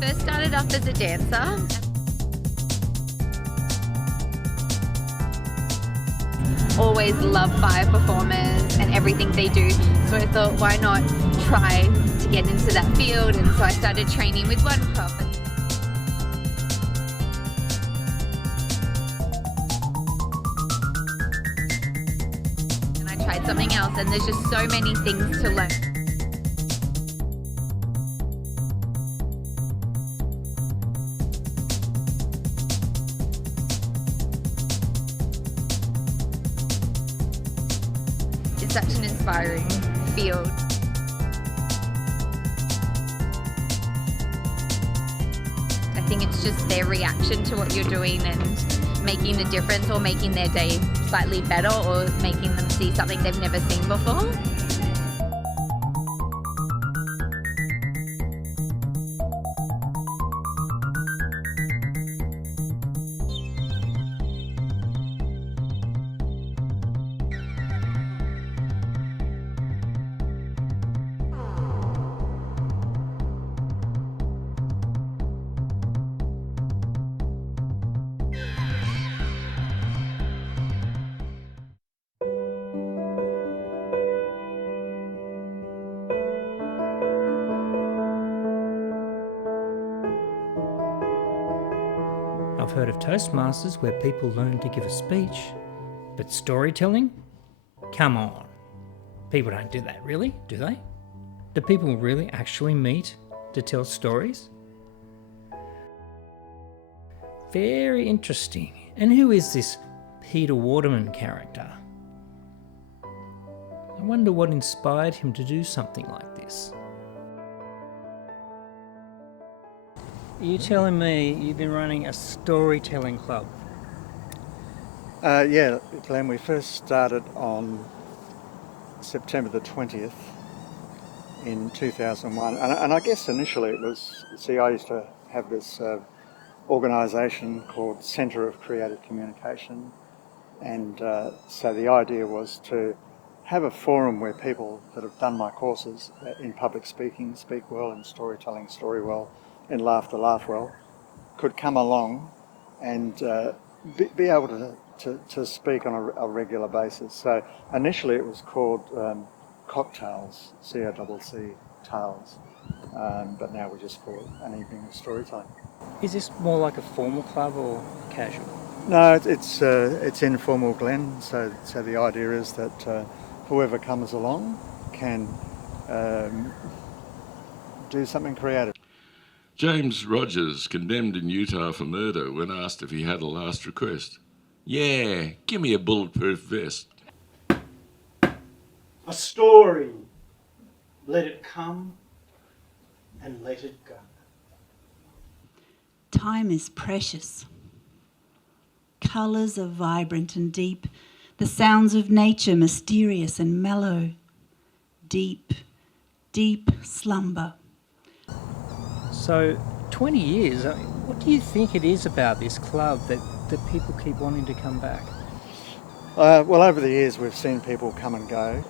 First started off as a dancer. Always love fire performers and everything they do. So I thought, why not try to get into that field? And so I started training with one prop. And I tried something else, and there's just so many things to learn. It's such an inspiring field. I think it's just their reaction to what you're doing and making the difference, or making their day slightly better, or making them see something they've never seen before. I've heard of Toastmasters where people learn to give a speech, but storytelling? Come on. People don't do that, really, do they? Do people really actually meet to tell stories? Very interesting. And who is this Peter Waterman character? I wonder what inspired him to do something like this. Are you telling me you've been running a storytelling club? Yeah, Glenn, we first started on September the 20th in 2001. And I guess initially it was, I used to have this organisation called Centre of Creative Communication. And so the idea was to have a forum where people that have done my courses in public speaking, speak well, in storytelling, story well, in laughter, laugh well, could come along and be able to speak on a regular basis. So initially it was called Cocktails, C-O-C-C, Tales, but now we just call it an evening of storytelling. Is this more like a formal club or casual? No, it's informal, Glenn. So the idea is that whoever comes along can do something creative. James Rogers condemned in Utah for murder when asked if he had a last request. Yeah, give me a bulletproof vest. A story. Let it come and let it go. Time is precious. Colours are vibrant and deep. The sounds of nature mysterious and mellow. Deep, deep slumber. So, 20 years, what do you think it is about this club that people keep wanting to come back? Well, over the years we've seen people come and go.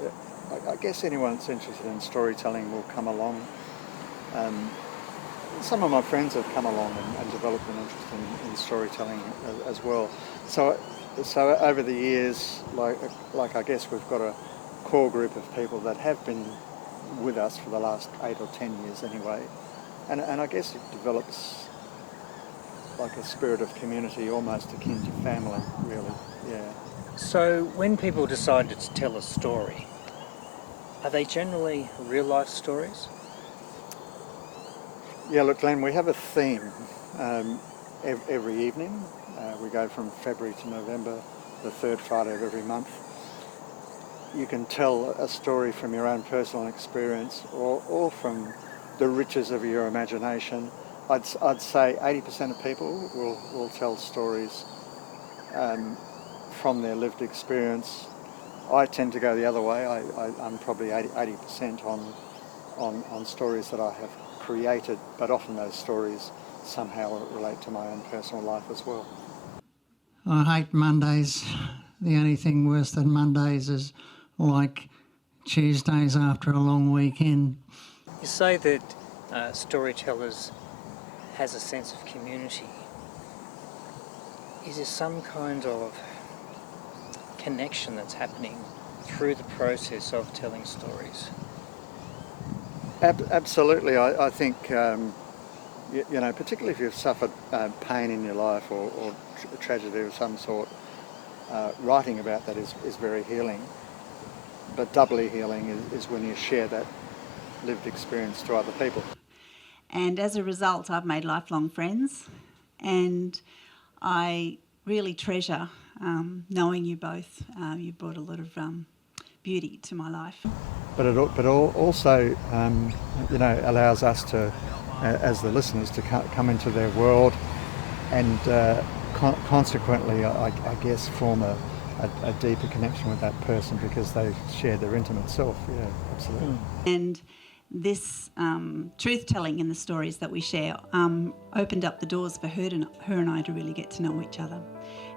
I guess anyone that's interested in storytelling will come along. Some of my friends have come along and developed an interest in storytelling as well. So over the years, like I guess we've got a core group of people that have been with us for the last 8 or 10 years anyway. And I guess it develops like a spirit of community, almost akin to family, really, yeah. So when people decide to tell a story, are they generally real-life stories? Yeah, look, Glenn, we have a theme every evening. We go from February to November, the third Friday of every month. You can tell a story from your own personal experience or from the riches of your imagination. I'd say 80% of people will tell stories from their lived experience. I tend to go the other way. I'm probably 80% on stories that I have created, but often those stories somehow relate to my own personal life as well. I hate Mondays. The only thing worse than Mondays is like Tuesdays after a long weekend. You say that storytellers has a sense of community? Is there some kind of connection that's happening through the process of telling stories? Absolutely. I think, you know, particularly if you've suffered pain in your life or a tragedy of some sort, writing about that is very healing. But doubly healing is when you share that lived experience to other people. And as a result, I've made lifelong friends, and I really treasure knowing you both. You brought a lot of beauty to my life. But it also, you know, allows us to, as the listeners, to come into their world and consequently, I guess, form a deeper connection with that person because they've shared their intimate self. Yeah, absolutely. And this truth-telling in the stories that we share opened up the doors for her and I to really get to know each other.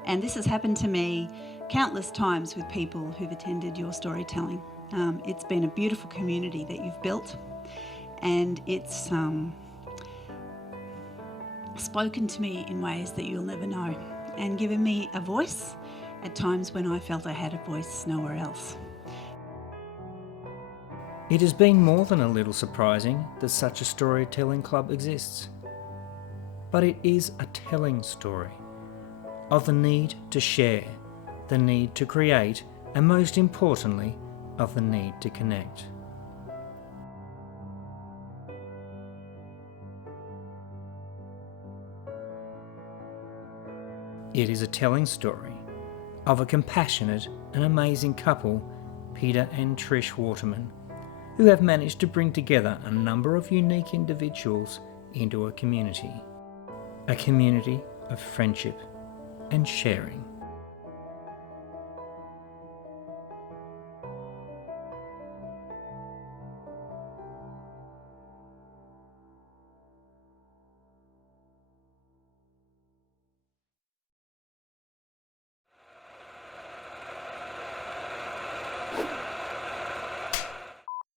And this has happened to me countless times with people who've attended your storytelling. It's been a beautiful community that you've built, and it's spoken to me in ways that you'll never know, and given me a voice at times when I felt I had a voice nowhere else. It has been more than a little surprising that such a storytelling club exists. But it is a telling story of the need to share, the need to create, and most importantly, of the need to connect. It is a telling story of a compassionate and amazing couple, Peter and Trish Waterman, who have managed to bring together a number of unique individuals into a community of friendship and sharing.